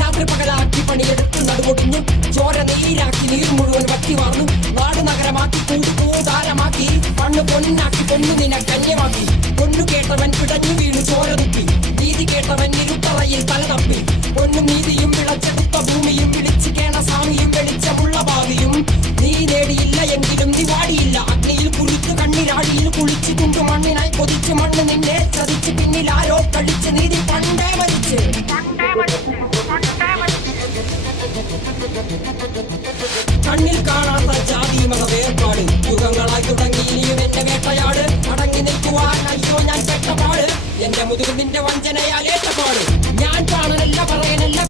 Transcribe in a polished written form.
രാത്രി പകലാക്കി പണിയെടുത്ത് നടുകൊടുന്നു. ചോര നീരാക്കി നീർ മുഴുവൻ വറ്റി വാർന്നു. നാട് നഗരമാക്കി കൂട്ടുകൂതാരമാക്കി മണ്ണ് പൊന്നാക്കി പൊന്നു നിന്നെ കന്യമാക്കി. പൊന്നു കേട്ടവൻ പിടഞ്ഞു വീണു ചോര തുപ്പി. നീതി കേട്ടവൻ ഇരുട്ടറയിൽ തല തപ്പി. പൊന്നും നീതിയും വിളച്ചെടുത്ത ഭൂമിയും വിളിച്ചു കേണ സ്വാമിയും വെളിച്ചമുള്ള ഭാവിയും നീ നേടിയില്ല എങ്കിലും നീ വാടിയില്ല. അഗ്നിയിൽ കുളിച്ചു കണ്ണിരാടിയിൽ കുളിച്ചു കുണ്ടു മണ്ണിനായി കൊതിച്ചു. മണ്ണ് നിന്നെ ചതിച്ച് പിന്നിൽ ആരോ കളിച്ച് നീതി പണ്ടേ മരിച്ച്. കണ്ണിൽ കാണാത്ത ജാതി മത വേർപാട് യുഗങ്ങളായി തുടങ്ങി. ഇനിയും എന്റെ വേട്ടയാട് അടങ്ങി നിൽക്കുവാൻ അയ്യോ ഞാൻ പെട്ടപാട്. എന്റെ മുതുകിൽ നിന്റെ